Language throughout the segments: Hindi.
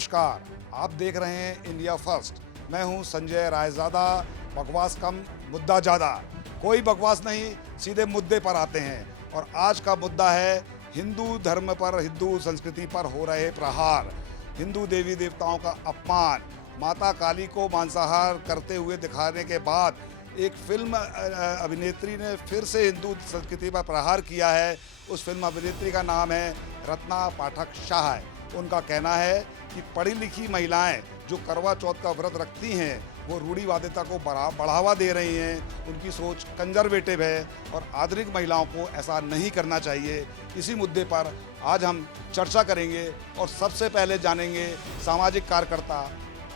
नमस्कार, आप देख रहे हैं इंडिया फर्स्ट। मैं हूं संजय रायजादा। बकवास कम, मुद्दा ज़्यादा। कोई बकवास नहीं, सीधे मुद्दे पर आते हैं। और आज का मुद्दा है हिंदू धर्म पर, हिंदू संस्कृति पर हो रहे प्रहार, हिंदू देवी देवताओं का अपमान। माता काली को मांसाहार करते हुए दिखाने के बाद एक फिल्म अभिनेत्री ने फिर से हिंदू संस्कृति पर प्रहार किया है। उस फिल्म अभिनेत्री का नाम है रत्ना पाठक शाह। उनका कहना है कि पढ़ी लिखी महिलाएं जो करवा चौथ का व्रत रखती हैं वो रूढ़िवादिता को बढ़ावा दे रही हैं। उनकी सोच कंजर्वेटिव है और आधुनिक महिलाओं को ऐसा नहीं करना चाहिए। इसी मुद्दे पर आज हम चर्चा करेंगे और सबसे पहले जानेंगे सामाजिक कार्यकर्ता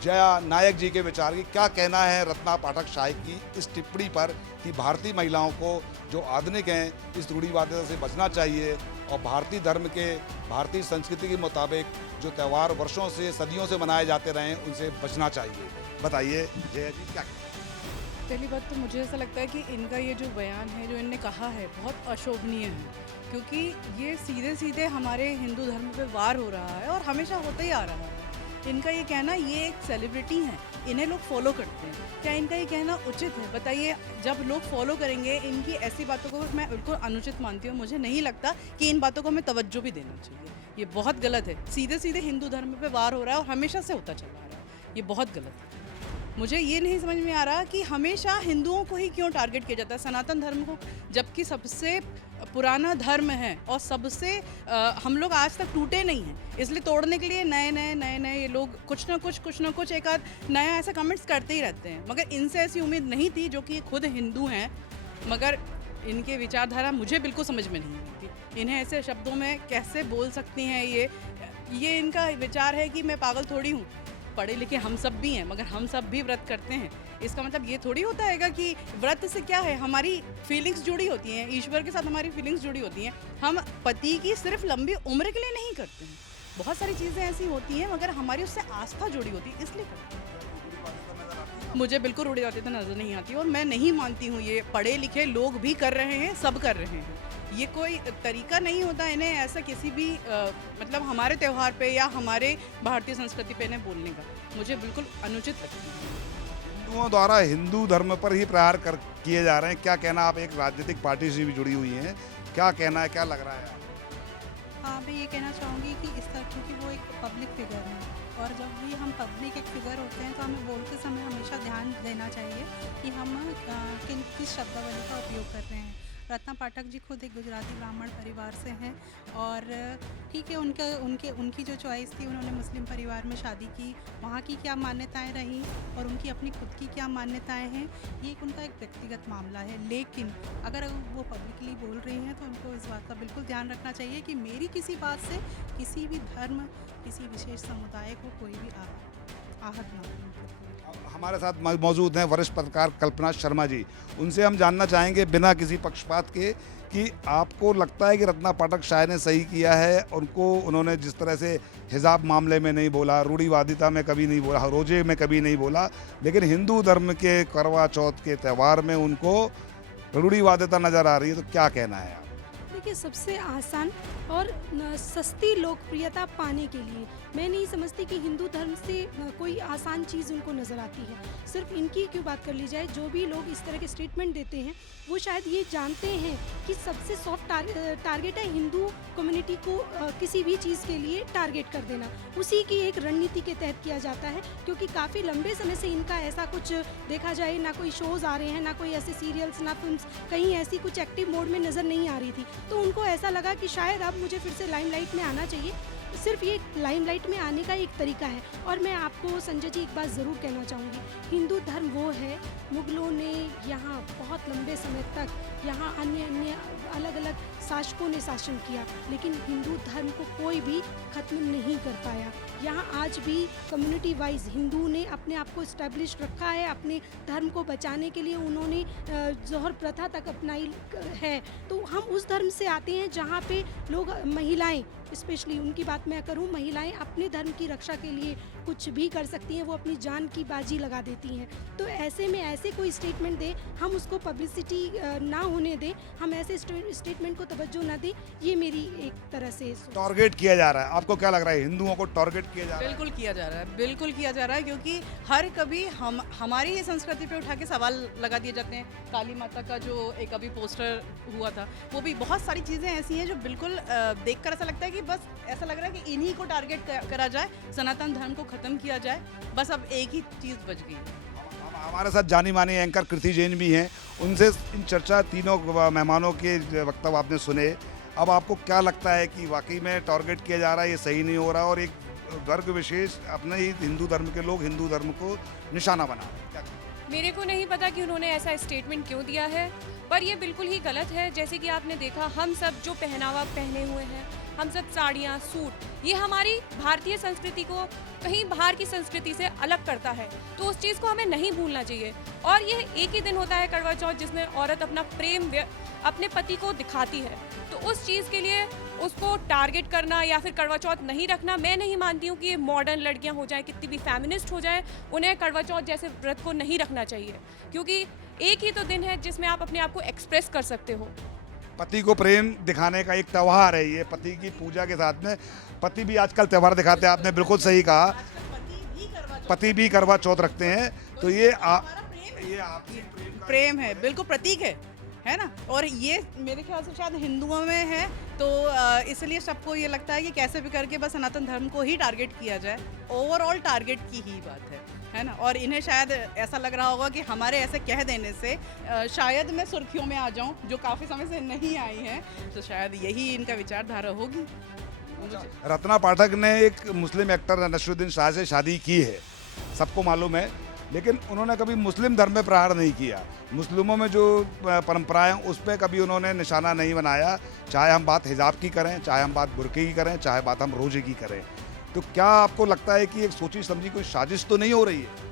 जया नायक जी के विचार की। क्या कहना है रत्ना पाठक शाह की इस टिप्पणी पर कि भारतीय महिलाओं को जो आधुनिक हैं इस रूढ़िवादिता से बचना चाहिए और भारतीय धर्म के, भारतीय संस्कृति के मुताबिक जो त्यौहार वर्षों से, सदियों से मनाए जाते रहे हैं उनसे बचना चाहिए। बताइए जया जी, क्या पहली बात तो मुझे ऐसा लगता है कि इनका ये जो बयान है, जो इनने कहा है, बहुत अशोभनीय है, क्योंकि ये सीधे सीधे हमारे हिंदू धर्म पे वार हो रहा है और हमेशा होता ही आ रहा है। इनका ये कहना, ये एक सेलिब्रिटी हैं, इन्हें लोग फॉलो करते हैं, क्या इनका ये कहना उचित है? बताइए। जब लोग फॉलो करेंगे इनकी ऐसी बातों को मैं बिल्कुल अनुचित मानती हूँ। मुझे नहीं लगता कि इन बातों को हमें तवज्जो भी देना चाहिए। ये बहुत गलत है। सीधे सीधे हिंदू धर्म पे वार हो रहा है और हमेशा से होता चला आ रहा है। ये बहुत गलत है। मुझे ये नहीं समझ में आ रहा कि हमेशा हिंदुओं को ही क्यों टारगेट किया जाता है, सनातन धर्म को, जबकि सबसे पुराना धर्म है और सबसे हम लोग आज तक टूटे नहीं हैं। इसलिए तोड़ने के लिए नए नए ये लोग कुछ ना कुछ एक आध नया ऐसा कमेंट्स करते ही रहते हैं। मगर इनसे ऐसी उम्मीद नहीं थी, जो कि खुद हिंदू हैं, मगर इनके विचारधारा मुझे बिल्कुल समझ में नहीं आती। इन्हें ऐसे शब्दों में कैसे बोल सकती हैं? ये इनका विचार है कि मैं पागल थोड़ी हूँ, पढ़े लिखे हम सब भी हैं, मगर हम सब भी व्रत करते हैं। इसका मतलब ये थोड़ी होता है कि व्रत से क्या है, हमारी फीलिंग्स जुड़ी होती हैं, ईश्वर के साथ हमारी फीलिंग्स जुड़ी होती हैं। हम पति की सिर्फ लंबी उम्र के लिए नहीं करते हैं, बहुत सारी चीज़ें ऐसी होती हैं, मगर हमारी उससे आस्था जुड़ी होती है, इसलिए करते हैं। मुझे बिल्कुल रूढ़िवादिता नज़र नहीं आती और मैं नहीं मानती हूँ। ये पढ़े लिखे लोग भी कर रहे हैं, सब कर रहे हैं। ये कोई तरीका नहीं होता इन्हें ऐसा किसी भी मतलब हमारे त्यौहार पे या हमारे भारतीय संस्कृति पे इन्हें बोलने का। मुझे बिल्कुल अनुचित लगता है। हिंदुओं द्वारा हिंदू धर्म पर ही प्रहार किए जा रहे हैं। क्या कहना, आप एक राजनीतिक पार्टी से भी जुड़ी हुई हैं, क्या कहना है, क्या लग रहा है? हाँ, मैं ये कहना चाहूँगी कि इस तरह, क्योंकि वो एक पब्लिक फिगर है और जब भी हम पब्लिक एक फिगर होते हैं तो हमें बोलते समय हमेशा ध्यान देना चाहिए कि हम किस शब्दावली का उपयोग कर रहे हैं। रत्ना पाठक जी खुद एक गुजराती ब्राह्मण परिवार से हैं और ठीक है, उनकी जो चॉइस थी, उन्होंने मुस्लिम परिवार में शादी की, वहाँ की क्या मान्यताएं रहीं और उनकी अपनी खुद की क्या मान्यताएं हैं, ये एक उनका एक व्यक्तिगत मामला है। लेकिन अगर वो पब्लिकली बोल रही हैं तो उनको इस बात का बिल्कुल ध्यान रखना चाहिए कि मेरी किसी बात से किसी भी धर्म, किसी विशेष समुदाय को कोई भी आहत ना हो। हमारे साथ मौजूद हैं वरिष्ठ पत्रकार कल्पना शर्मा जी। उनसे हम जानना चाहेंगे बिना किसी पक्षपात के कि आपको लगता है कि रत्ना पाठक शाह ने सही किया है? उन्होंने जिस तरह से हिजाब मामले में नहीं बोला, रूढ़िवादिता में कभी नहीं बोला, रोजे में कभी नहीं बोला, लेकिन हिंदू धर्म के करवा चौथ के त्यौहार में उनको रूढ़िवादिता नज़र आ रही है, तो क्या कहना है आप? देखिए, सबसे आसान और सस्ती लोकप्रियता पाने के लिए मैं नहीं समझती कि हिंदू धर्म से कोई आसान चीज़ उनको नज़र आती है। सिर्फ इनकी क्यों बात कर ली जाए, जो भी लोग इस तरह के स्टेटमेंट देते हैं वो शायद ये जानते हैं कि सबसे सॉफ्ट टारगेट है हिंदू कम्युनिटी को किसी भी चीज़ के लिए टारगेट कर देना। उसी की एक रणनीति के तहत किया जाता है, क्योंकि काफ़ी लंबे समय से इनका ऐसा कुछ देखा जाए, ना कोई शोज़ आ रहे हैं, ना कोई ऐसे सीरियल्स, ना फिल्म्स कहीं ऐसी कुछ एक्टिव मोड में नज़र नहीं आ रही थी। तो उनको ऐसा लगा कि शायद अब मुझे फिर से लाइमलाइट में आना चाहिए। सिर्फ ये लाइमलाइट में आने का एक तरीका है। और मैं आपको संजय जी एक बात ज़रूर कहना चाहूँगी, हिंदू धर्म वो है, मुगलों ने यहाँ बहुत लंबे समय तक यहाँ अन्य अलग अलग शासकों ने शासन किया, लेकिन हिंदू धर्म को कोई भी ख़त्म नहीं कर पाया। यहाँ आज भी कम्युनिटी वाइज हिंदू ने अपने आप को इस्टेब्लिश रखा है। अपने धर्म को बचाने के लिए उन्होंने जौहर प्रथा तक अपनाई है। तो हम उस धर्म से आते हैं जहाँ पे लोग, महिलाएं स्पेशली उनकी बात मैं करूँ, महिलाएं अपने धर्म की रक्षा के लिए कुछ भी कर सकती हैं, वो अपनी जान की बाजी लगा देती हैं। तो ऐसे में ऐसे कोई स्टेटमेंट दे, हम उसको पब्लिसिटी ना होने दें, हम ऐसे स्टेटमेंट को तवज्जो ना दें, ये मेरी एक तरह से सोच। टारगेट किया जा रहा है, आपको क्या लग रहा है हिंदुओं को टारगेट किया जा रहा है? बिल्कुल किया जा रहा है, बिल्कुल किया जा रहा है, क्योंकि हर कभी हमारी ही संस्कृति पे उठा के सवाल लगा दिए जाते हैं। काली माता का जो एक अभी पोस्टर हुआ था, वो भी बहुत सारी चीज़ें ऐसी हैं जो बिल्कुल देखकर ऐसा लगता है कि बस ऐसा लग रहा है कि इन्हीं को टारगेट करा जाए, सनातन धर्म को ख़त्म किया जाए, बस अब एक ही चीज़ बच गई है। हमारे साथ जानी मानी एंकर कृति जैन भी हैं, उनसे इन चर्चा तीनों मेहमानों के वक्तव्य आपने सुने। अब आपको क्या लगता है कि वाकई में टारगेट किया जा रहा है, ये सही नहीं हो रहा और एक वर्ग विशेष अपने ही हिंदू धर्म के लोग हिंदू धर्म को निशाना बना रहे हैं? क्या मेरे को नहीं पता कि उन्होंने ऐसा स्टेटमेंट क्यों दिया है, पर ये बिल्कुल ही गलत है। जैसे कि आपने देखा, हम सब जो पहनावा पहने हुए हैं, हम सब साड़ियाँ, सूट, ये हमारी भारतीय संस्कृति को कहीं बाहर की संस्कृति से अलग करता है, तो उस चीज़ को हमें नहीं भूलना चाहिए। और ये एक ही दिन होता है करवा चौथ, जिसमें औरत अपना प्रेम अपने पति को दिखाती है, तो उस चीज़ के लिए उसको टारगेट करना या फिर करवा चौथ नहीं रखना, मैं नहीं मानती हूँ कि ये मॉडर्न लड़कियाँ हो जाए, कितनी भी फेमिनिस्ट हो जाए, उन्हें करवा चौथ जैसे व्रत को नहीं रखना चाहिए, क्योंकि एक ही तो दिन है जिसमें आप अपने आप को एक्सप्रेस कर सकते हो। पति को प्रेम दिखाने का एक त्यौहार है ये, पति की पूजा के साथ में पति भी आजकल त्यौहार दिखाते हैं, आपने बिल्कुल सही कहा, पति भी करवा चौथ रखते हैं, तो ये आपसी प्रेम है, बिल्कुल प्रतीक है ना। और ये मेरे ख्याल से शायद हिंदुओं में है, तो इसलिए सबको ये लगता है कि कैसे भी करके बस सनातन धर्म को ही टारगेट किया जाए, ओवरऑल टारगेट की ही बात है ना। और इन्हें शायद ऐसा लग रहा होगा कि हमारे ऐसे कह देने से शायद मैं सुर्खियों में आ जाऊं, जो काफ़ी समय से नहीं आई हैं, तो शायद यही इनका विचारधारा होगी। रत्ना पाठक ने एक मुस्लिम एक्टर नसरुद्दीन शाह से शादी की है, सबको मालूम है, लेकिन उन्होंने कभी मुस्लिम धर्म में प्रहार नहीं किया। मुस्लिमों में जो परंपराएं उस पर कभी उन्होंने निशाना नहीं बनाया, चाहे हम बात हिजाब की करें, चाहे हम बात बुर्के की करें, चाहे बात हम रोजे की करें। तो क्या आपको लगता है कि एक सोची समझी कोई साजिश तो नहीं हो रही है?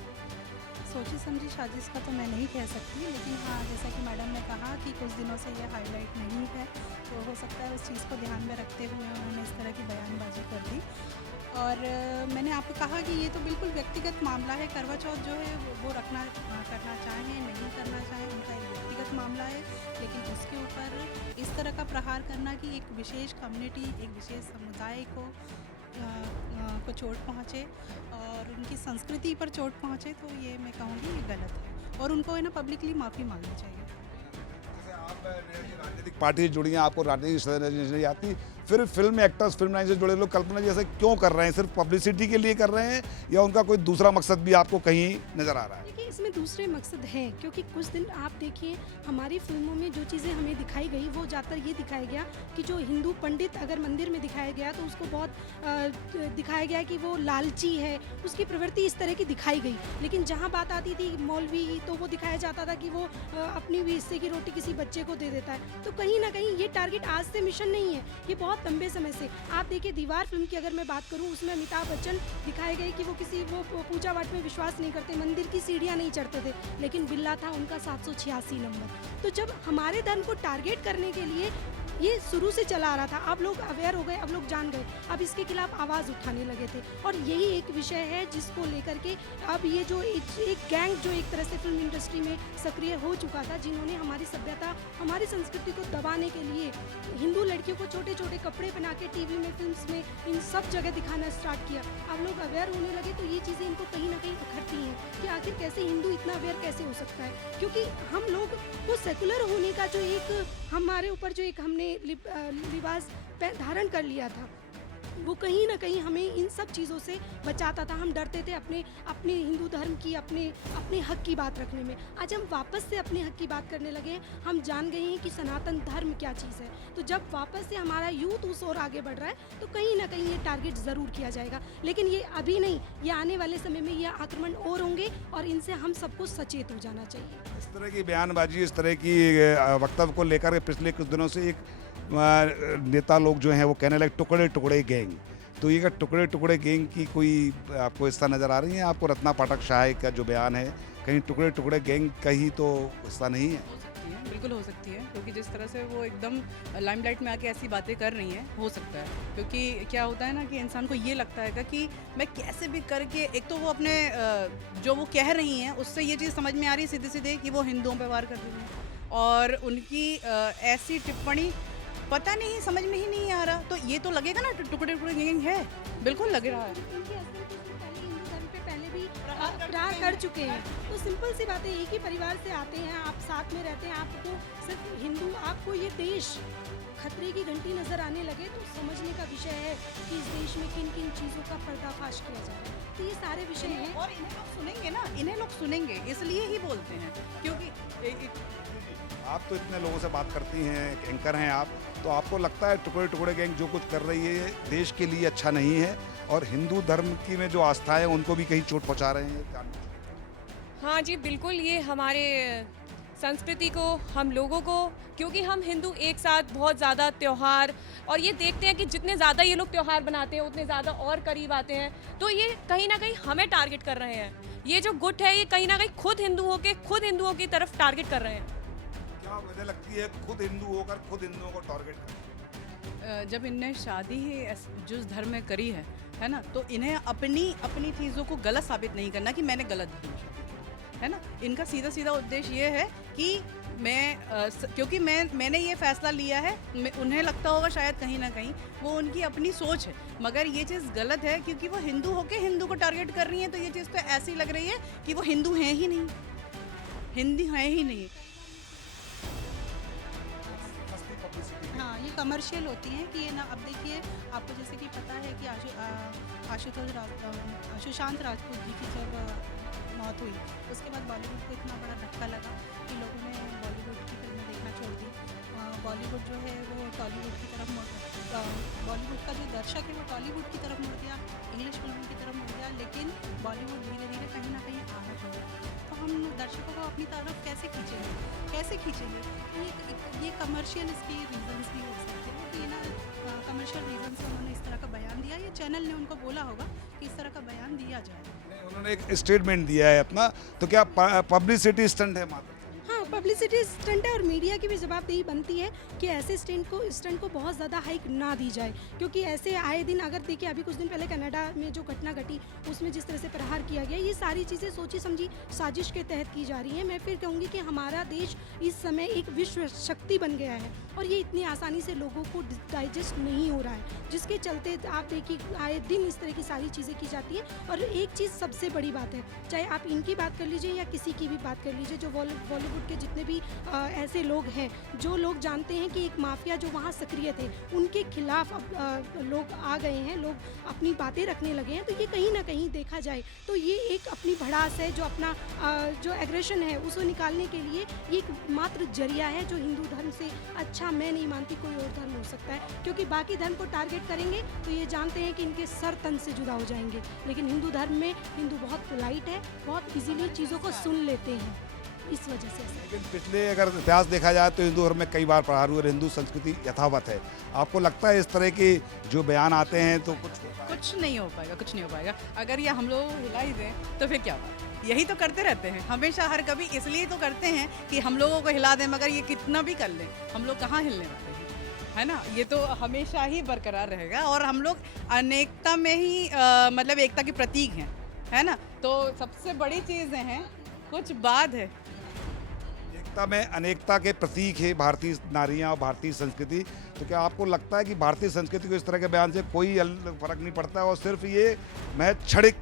सोची समझी साजिश का तो मैं नहीं कह सकती, लेकिन हाँ, जैसा कि मैडम ने कहा कि कुछ दिनों से ये हाईलाइट नहीं है, तो हो सकता है उस चीज़ को ध्यान में रखते हुए उन्होंने इस तरह की बयानबाजी कर दी। और मैंने आपको कहा कि ये तो बिल्कुल व्यक्तिगत मामला है, करवा चौथ जो है वो करना चाहें नहीं करना चाहें, उनका एक व्यक्तिगत मामला है, लेकिन उसके ऊपर इस तरह का प्रहार करना कि एक विशेष कम्युनिटी, एक विशेष समुदाय को चोट पहुँचे और उनकी संस्कृति पर चोट पहुँचे, तो ये मैं कहूँगी ये गलत है और उनको है ना पब्लिकली माफ़ी मांगनी चाहिए। जैसे आप राजनीतिक पार्टी से जुड़ी हैं, आपको राजनीतिक नहीं आती, फिर फिल्म एक्टर्स, फिल्म लाइन से जुड़े लोग कल्पना जैसे क्यों कर रहे हैं? सिर्फ पब्लिसिटी के लिए कर रहे हैं या उनका कोई दूसरा मकसद भी आपको कहीं नजर आ रहा है? देखिए, इसमें दूसरे मकसद हैं, क्योंकि कुछ दिन आप देखिए हमारी फिल्मों में जो चीज़ें हमें दिखाई गई, वो ज़्यादातर ये दिखाया गया कि जो हिंदू पंडित अगर मंदिर में दिखाया गया तो उसको बहुत दिखाया गया कि वो लालची है, उसकी प्रवृत्ति इस तरह की दिखाई गई। लेकिन जहाँ बात आती थी मौलवी, तो वो दिखाया जाता था कि वो अपनी भी हिस्से की रोटी किसी बच्चे को दे देता है। तो कहीं ना कहीं ये टारगेट आज से मिशन नहीं है, ये बहुत लंबे समय से। आप देखिए दीवार फिल्म की अगर मैं बात करूँ, उसमें अमिताभ बच्चन दिखाए गए कि वो किसी पूजा पाठ में विश्वास नहीं करते, मंदिर की सीढ़ियाँ नहीं चढ़ते थे, लेकिन बिल्ला था उनका 786 नंबर। तो जब हमारे धर्म को टारगेट करने के लिए ये शुरू से चला आ रहा था, अब लोग अवेयर हो गए, अब लोग जान गए, अब इसके खिलाफ आवाज़ उठाने लगे थे। और यही एक विषय है जिसको लेकर के अब ये जो एक गैंग जो एक तरह से फिल्म इंडस्ट्री में सक्रिय हो चुका था, जिन्होंने हमारी सभ्यता, हमारी संस्कृति को दबाने के लिए हिंदू लड़कियों को छोटे छोटे कपड़े पहना के टीवी में, फिल्म्स में, इन सब जगह दिखाना स्टार्ट किया। अब लोग अवेयर होने लगे, तो ये चीज़ें इनको कहीं ना कहीं अखरती हैं कि आखिर कैसे हिंदू इतना अवेयर कैसे हो सकता है, क्योंकि हम लोग वो सेकुलर होने का जो एक हमारे ऊपर जो एक हमने लिबास धारण कर लिया था, वो कहीं ना कहीं हमें इन सब चीज़ों से बचाता था। हम डरते थे अपने हिंदू धर्म की, अपने हक की बात रखने में। आज हम वापस से अपने हक की बात करने लगे, हम जान गए हैं कि सनातन धर्म क्या चीज़ है। तो जब वापस से हमारा यूथ उस ओर आगे बढ़ रहा है, तो कहीं ना कहीं ये टारगेट ज़रूर किया जाएगा। लेकिन ये अभी नहीं, ये आने वाले समय में ये आक्रमण और होंगे, और इनसे हम सबको सचेत हो जाना चाहिए। इस तरह की बयानबाजी, इस तरह की वक्तव्य को लेकर पिछले कुछ दिनों से एक नेता लोग जो हैं वो कहने लगे टुकड़े टुकड़े गैंग। तो ये टुकड़े टुकड़े गैंग की कोई आपको हिस्सा नज़र आ रही है? आपको रत्ना पाठक शाह का जो बयान है, कहीं टुकड़े टुकड़े गैंग का ही तो हिस्सा नहीं है? हो सकती है, बिल्कुल हो सकती है, क्योंकि जिस तरह से वो एकदम लाइमलाइट में आके ऐसी बातें कर रही हैं, हो सकता है। क्योंकि क्या होता है ना कि इंसान को ये लगता है कि मैं कैसे भी करके, एक तो वो अपने जो वो कह रही हैं उससे ये चीज़ समझ में आ रही है सीधे सीधे कि वो हिंदुओं पर वार कर रही हैं, और उनकी ऐसी टिप्पणी पता नहीं, समझ में ही नहीं आ रहा। तो ये तो लगेगा ना टुकड़े टुकड़े गैंग है, बिल्कुल लग रहा है। इनके हस्बैंड कुछ दिन पहले हिंदू धर्म पे पहले भी प्रहार कर चुके हैं। तो सिंपल सी बात है, एक ही परिवार से आते हैं, आप साथ में रहते हैं, आपको सिर्फ हिंदू, आपको ये देश खतरे की घंटी नजर आने लगे तो समझने का विषय है कि इस देश में किन किन चीज़ों का पर्दाफाश किया जा रहा है। तो ये सारे विषय हैं और इन्हें लोग सुनेंगे ना, इन्हें लोग सुनेंगे, इसलिए ही बोलते हैं। क्योंकि आप तो इतने लोगों से बात करती हैं, एक एंकर हैं आप, तो आपको लगता है टुकड़े टुकड़े गैंग जो कुछ कर रही है देश के लिए अच्छा नहीं है और हिंदू धर्म की में जो आस्था है उनको भी कहीं चोट पहुंचा रहे हैं? हाँ जी, बिल्कुल। ये हमारे संस्कृति को, हम लोगों को, क्योंकि हम हिंदू एक साथ बहुत ज़्यादा त्यौहार, और ये देखते हैं कि जितने ज़्यादा ये लोग त्यौहार बनाते हैं उतने ज़्यादा और करीब आते हैं, तो ये कहीं ना कहीं हमें टारगेट कर रहे हैं। ये जो गुट है ये कहीं ना कहीं खुद हिंदुओं की तरफ टारगेट कर रहे हैं। क्या वजह लगती है खुद हिंदू होकर खुद हिंदुओं को टारगेट कर? जब इनने शादी ही जिस धर्म में करी है ना, तो इन्हें अपनी चीज़ों को गलत साबित नहीं करना कि मैंने गलत धर्म में शादी की, है ना। इनका सीधा सीधा उद्देश्य ये है कि क्योंकि मैंने ये फैसला लिया है, उन्हें लगता होगा शायद कहीं ना कहीं वो उनकी अपनी सोच है, मगर ये चीज़ गलत है क्योंकि वो हिंदू होके हिंदू को टारगेट कर रही हैं। तो ये चीज़ तो ऐसी लग रही है कि वो हिंदू हैं ही नहीं, हिंदी हैं ही नहीं। हाँ, ये कमर्शियल होती हैं कि ये ना, अब देखिए आपको जैसे कि पता है कि सुशांत राजपूत जी की जब मौत हुई उसके बाद बॉलीवुड को इतना बड़ा धक्का लगा कि लोगों ने बॉलीवुड की फिल्में देखना छोड़ दी। बॉलीवुड जो है वो टॉलीवुड की तरफ बॉलीवुड का जो दर्शक है वो टॉलीवुड की तरफ मुड़ गया, इंग्लिश फिल्मों की तरफ मुड़ गया, लेकिन बॉलीवुड धीरे धीरे कहीं ना कहीं आना छोड़ा। तो हम दर्शकों को अपनी तरफ कैसे खींचेंगे? ये कमर्शियल इसकी रीजंस भी हो सकते हैं कि ना कमर्शियल रीजन से उन्होंने इस तरह का बयान दिया, ये चैनल ने उनको बोला होगा कि इस तरह का बयान दिया जाए। उन्होंने एक स्टेटमेंट दिया है अपना, तो क्या पब्लिसिटी स्टंट है मात्र? हाँ, पब्लिसिटी स्टंट है और मीडिया की भी जवाबदेही बनती है कि ऐसे स्टंट को बहुत ज़्यादा हाइक ना दी जाए, क्योंकि ऐसे आए दिन, अगर देखिए अभी कुछ दिन पहले कनाडा में जो घटना घटी उसमें जिस तरह से प्रहार किया गया, ये सारी चीज़ें सोची समझी साजिश के तहत की जा रही हैं। मैं फिर कहूँगी कि हमारा देश इस समय एक विश्व शक्ति बन गया है और ये इतनी आसानी से लोगों को डाइजेस्ट नहीं हो रहा है, जिसके चलते आप देखिए आए दिन इस तरह की सारी चीज़ें की जाती हैं। और एक चीज़ सबसे बड़ी बात है, चाहे आप इनकी बात कर लीजिए या किसी की भी बात कर लीजिए, जो बॉलीवुड के जितने भी ऐसे लोग हैं जो लोग जानते हैं कि एक माफिया जो वहाँ सक्रिय थे उनके खिलाफ अब लोग आ गए हैं, लोग अपनी बातें रखने लगे हैं। तो ये कहीं ना कहीं देखा जाए तो ये एक अपनी भड़ास है, जो अपना जो एग्रेशन है उसको निकालने के लिए ये एक मात्र जरिया है, जो हिंदू धर्म से अच्छा मैं नहीं मानती कोई और धर्म हो सकता है। क्योंकि बाकी धर्म को टारगेट करेंगे तो ये जानते हैं कि इनके सर तन से जुदा हो जाएंगे, लेकिन हिंदू धर्म में हिंदू बहुत पोलाइट है, बहुत इजीली चीज़ों को सुन लेते हैं, इस वजह से। लेकिन पिछले अगर इतिहास देखा जाए तो हिंदू धर्म में कई बार प्रहार हुए और हिंदू संस्कृति यथावत है। आपको लगता है इस तरह के जो बयान आते हैं तो कुछ नहीं हो पाएगा। अगर ये हम लोग हिला ही दें तो फिर क्या बात, यही तो करते रहते हैं हमेशा, हर कभी इसलिए तो करते हैं कि हम लोगों को हिला दें, मगर ये कितना भी कर लें हम लोग कहाँ हिलने वाले हैं, है ना। ये तो हमेशा ही बरकरार रहेगा और हम लोग अनेकता में ही मतलब एकता के प्रतीक हैं, है ना। तो सबसे बड़ी चीज़ें हैं, कुछ बात है, एकता में अनेकता के प्रतीक है भारतीय नारियां और भारतीय संस्कृति। तो क्या आपको लगता है कि भारतीय संस्कृति को इस तरह के बयान से कोई फर्क नहीं पड़ता और सिर्फ ये महज क्षणिक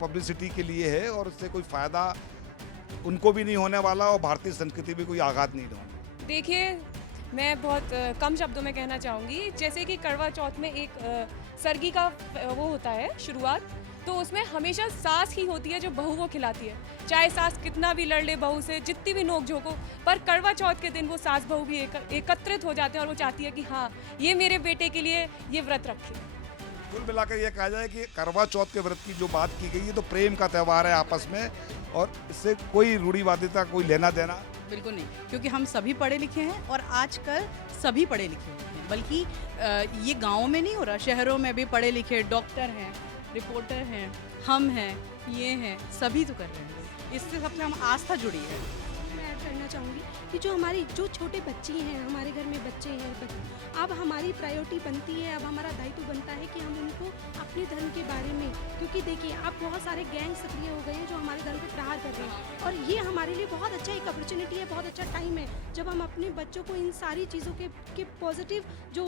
पब्लिसिटी के लिए है और उससे कोई फ़ायदा उनको भी नहीं होने वाला और भारतीय संस्कृति भी कोई आघात नहीं होगा? देखिए, मैं बहुत कम शब्दों में कहना चाहूँगी, जैसे कि करवा चौथ में एक सरगी का वो होता है शुरुआत, तो उसमें हमेशा सास ही होती है जो बहू को खिलाती है, चाहे सास कितना भी लड़ ले बहू से, जितनी भी नोक-झोंक हो, पर करवा चौथ के दिन वो सास बहू भी एकत्रित हो जाते हैं और वो चाहती है कि हाँ, ये मेरे बेटे के लिए ये व्रत रखे। कुल मिलाकर ये कहा जाए कि करवा चौथ के व्रत की जो बात की गई है तो प्रेम का त्यौहार है आपस में और इससे कोई रूढ़िवादिता, कोई लेना देना बिल्कुल नहीं, क्योंकि हम सभी पढ़े लिखे हैं और आजकल सभी पढ़े लिखे हैं, बल्कि ये गाँव में नहीं हो रहा, शहरों में भी पढ़े लिखे डॉक्टर हैं, रिपोर्टर हैं, हम हैं, ये हैं, सभी तो कर रहे हैं, इससे सबसे हम आस्था जुड़ी है। मैं ऐड करना चाहूँगी कि कि जो हमारी जो छोटे बच्चे हैं, हमारे घर में बच्चे हैं, अब हमारी प्रायोरिटी बनती है, अब हमारा दायित्व बनता है कि हम उनको अपने धर्म के बारे में, क्योंकि देखिए अब बहुत सारे गैंग सक्रिय हो गए हैं जो हमारे धर्म पे प्रहार कर रहे हैं, और ये हमारे लिए बहुत अच्छा एक अपॉर्चुनिटी है, बहुत अच्छा टाइम है जब हम अपने बच्चों को इन सारी चीज़ों के पॉजिटिव जो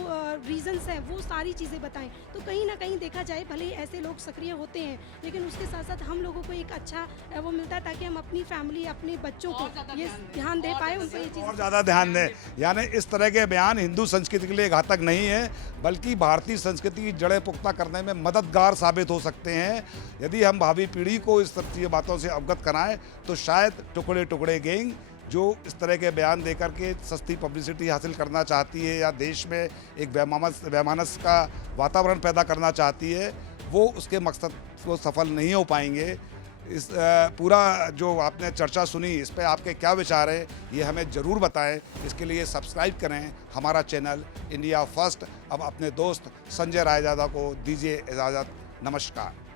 रीजंस हैं वो सारी चीज़ें बताएं। तो कहीं ना कहीं देखा जाए भले ही ऐसे लोग सक्रिय होते हैं, लेकिन उसके साथ साथ हम लोगों को एक अच्छा वो मिलता है ताकि हम अपनी फैमिली, अपने बच्चों को ये ध्यान दे पाए, उनको ये चीज़ और ज़्यादा ध्यान दें। यानी इस तरह के बयान हिंदू संस्कृति के लिए घातक नहीं है, बल्कि भारतीय संस्कृति की जड़ें पुख्ता करने में मददगार साबित हो सकते हैं। यदि हम भावी पीढ़ी को इस तरह की बातों से अवगत कराएं तो शायद टुकड़े टुकड़े गैंग जो इस तरह के बयान देकर के सस्ती पब्लिसिटी हासिल करना चाहती है या देश में एक वैमानस का वातावरण पैदा करना चाहती है, वो उसके मकसद को सफल नहीं हो पाएंगे। इस पूरा जो आपने चर्चा सुनी, इस पे आपके क्या विचार हैं ये हमें ज़रूर बताएं। इसके लिए सब्सक्राइब करें हमारा चैनल इंडिया फर्स्ट। अब अपने दोस्त संजय रायजादा को दीजिए इजाज़त। नमस्कार।